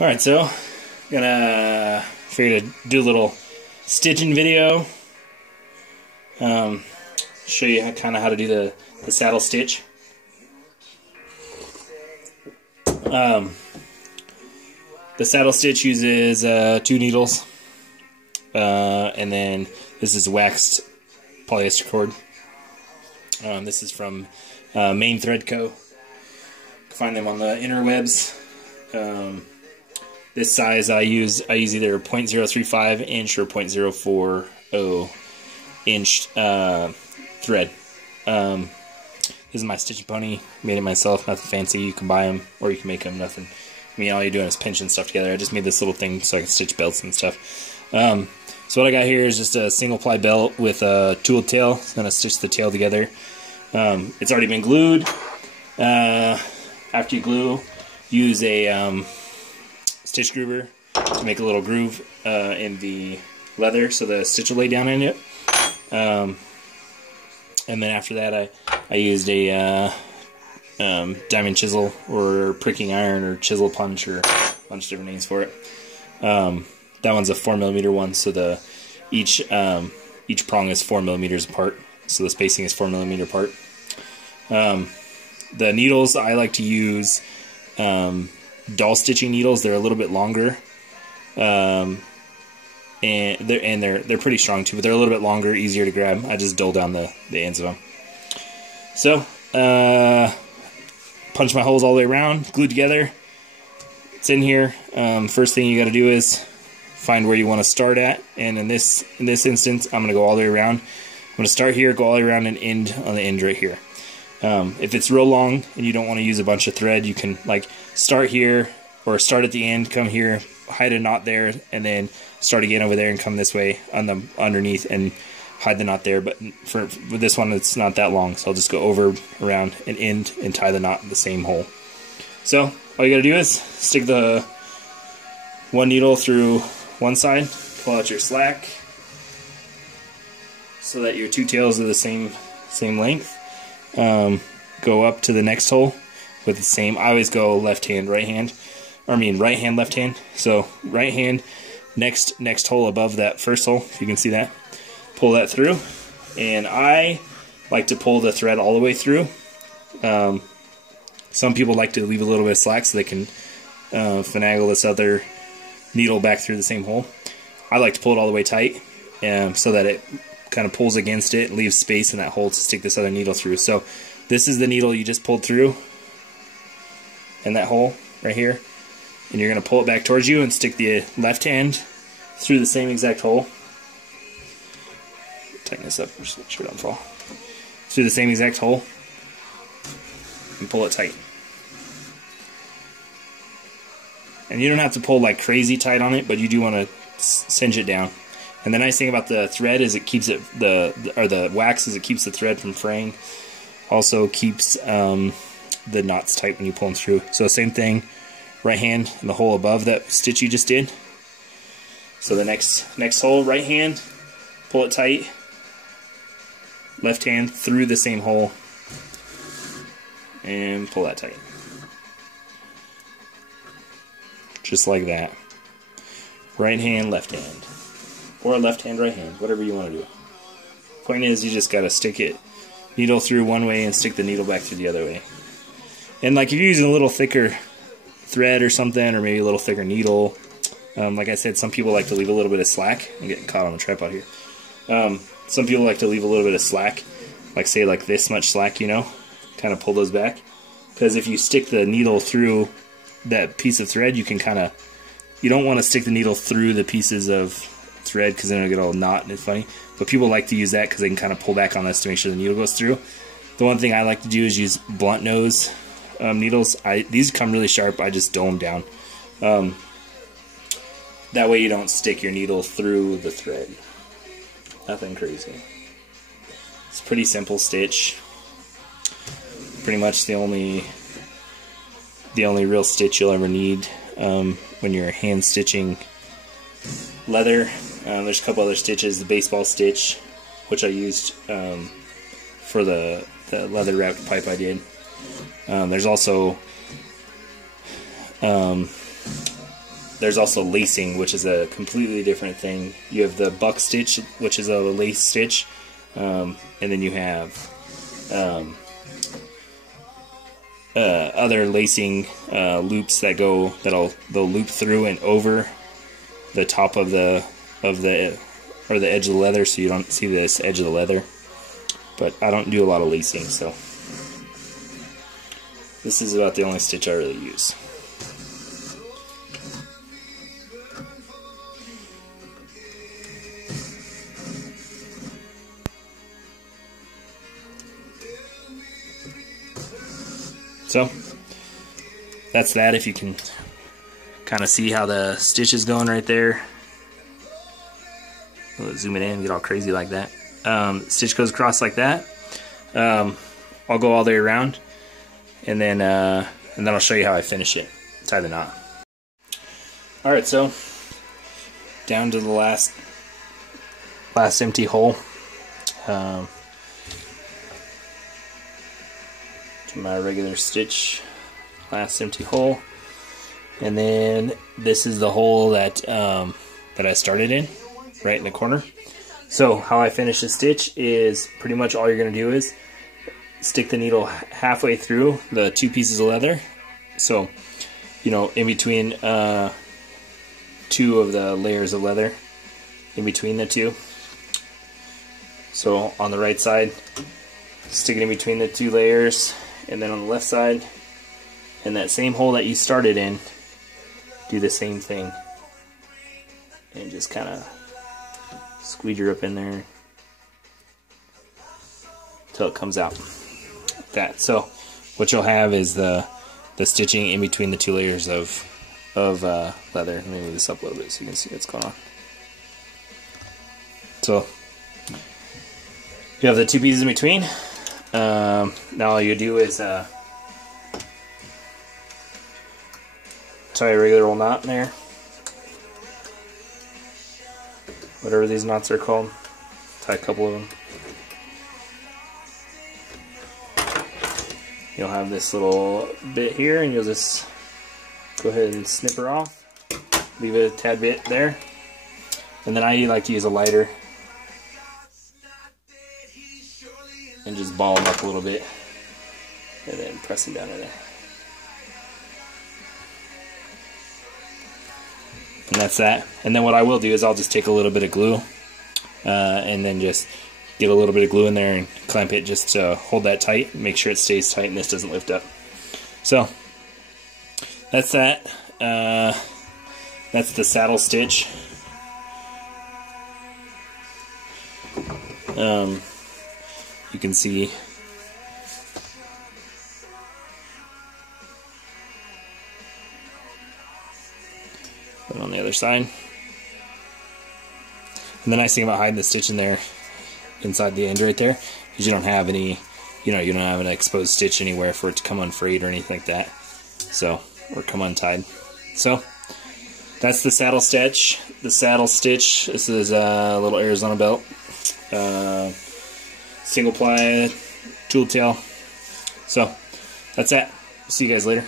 Alright, so gonna figure to do a little stitching video. Show you kind of how to do the saddle stitch. The saddle stitch uses 2 needles, and then this is waxed polyester cord. This is from Main Thread Co. You can find them on the interwebs. This size I use either 0.035 inch or 0.040 inch thread. This is my stitching pony. Made it myself, nothing fancy. You can buy them or you can make them. Nothing. I mean, all you're doing is pinching stuff together. I just made this little thing so I can stitch belts and stuff. So what I got here is just a single ply belt with a tooled tail. I'm gonna stitch the tail together. It's already been glued. After you glue, use a stitch groover to make a little groove in the leather so the stitch will lay down in it. And then after that, I used a diamond chisel or pricking iron or chisel punch or a bunch of different names for it. That one's a 4mm one, so each prong is 4mm apart, so the spacing is 4mm apart. The needles I like to use doll stitching needles. They're a little bit longer, and they're pretty strong too, but they're a little bit longer, easier to grab. I just dull down the ends of them. So punch my holes all the way around, glued together. It's in here. First thing you got to do is find where you want to start at, and in this instance, I'm going to go all the way around. I'm going to start here, go all the way around, and end on the end right here. If it's real long and you don't want to use a bunch of thread, you can like start here or start at the end, come here, hide a knot there, and then start again over there and come this way on the underneath and hide the knot there. But for this one, it's not that long, so I'll just go over, around, and end and tie the knot in the same hole. So all you gotta do is stick the one needle through one side, pull out your slack so that your 2 tails are the same length. Go up to the next hole with the same. I always go left hand, right hand, or I mean right hand, left hand. So right hand, next hole above that first hole, if you can see that. Pull that through, and I like to pull the thread all the way through. Some people like to leave a little bit of slack so they can finagle this other needle back through the same hole. I like to pull it all the way tight, so that it kind of pulls against it and leaves space in that hole to stick this other needle through. So this is the needle you just pulled through in that hole right here, and you're going to pull it back towards you and stick the left hand through the same exact hole. Tighten this up just make sure it don't fall. Through the same exact hole and pull it tight. And you don't have to pull like crazy tight on it, but you do want to cinch it down. And the nice thing about the thread is it keeps it the wax is it keeps the thread from fraying. Also keeps the knots tight when you pull them through. So same thing, right hand in the hole above that stitch you just did. So the next hole, right hand, pull it tight. Left hand through the same hole and pull that tight. Just like that. Right hand, left hand. Or left hand, right hand, whatever you want to do. Point is, you just got to stick it, needle through one way and stick the needle back through the other way. And like if you're using a little thicker thread or something, or maybe a little thicker needle, like I said, some people like to leave a little bit of slack. I'm getting caught on the tripod here. Some people like to leave a little bit of slack, like say like this much slack, you know, kind of pull those back. Because if you stick the needle through that piece of thread, you can kind of, you don't want to stick the needle through the pieces of thread because then it'll get all knot and it's funny. But people like to use that because they can kind of pull back on this to make sure the needle goes through. The one thing I like to do is use blunt nose needles. These come really sharp. I just dull them down. That way you don't stick your needle through the thread. Nothing crazy. It's a pretty simple stitch. Pretty much the only real stitch you'll ever need when you're hand stitching leather. There's a couple other stitches. The baseball stitch, which I used for the leather wrapped pipe I did. There's also there's also lacing, which is a completely different thing. You have the buck stitch, which is a lace stitch, and then you have other lacing loops that they'll loop through and over the top of the edge of the leather, so you don't see this edge of the leather. But I don't do a lot of lacing, so this is about the only stitch I really use. So that's that. If you can kind of see how the stitch is going right there. We'll zoom it in and get all crazy like that. Stitch goes across like that. I'll go all the way around, and then I'll show you how I finish it. Tie the knot. All right, so down to the last empty hole. To my regular stitch, last empty hole, and then this is the hole that that I started in, right in the corner. So how I finish the stitch is pretty much all you're going to do is stick the needle halfway through the two pieces of leather. So, you know, in between two of the layers of leather, in between the two. So on the right side, stick it in between the two layers, and then on the left side, in that same hole that you started in, do the same thing. And just kind of squeeze her up in there until it comes out like that. So what you'll have is the stitching in between the two layers of leather. Let me move this up a little bit so you can see what's going on. So you have the two pieces in between. Now all you do is tie a regular old knot in there. Whatever these knots are called. Tie a couple of them. You'll have this little bit here, and you'll just go ahead and snip her off. Leave it a tad bit there. And then I like to use a lighter and just ball them up a little bit, and then press them down in there. And that's that. And then what I will do is I'll just take a little bit of glue and then just get a little bit of glue in there and clamp it just to hold that tight, make sure it stays tight and this doesn't lift up. So that's that. That's the saddle stitch. You can see on the other side. And the nice thing about hiding the stitch in there inside the end right there is you don't have any, you don't have an exposed stitch anywhere for it to come unfrayed or anything like that. So, or come untied. So that's the saddle stitch. The saddle stitch. This is a little Arizona belt. Single ply tool tail. So that's that. See you guys later.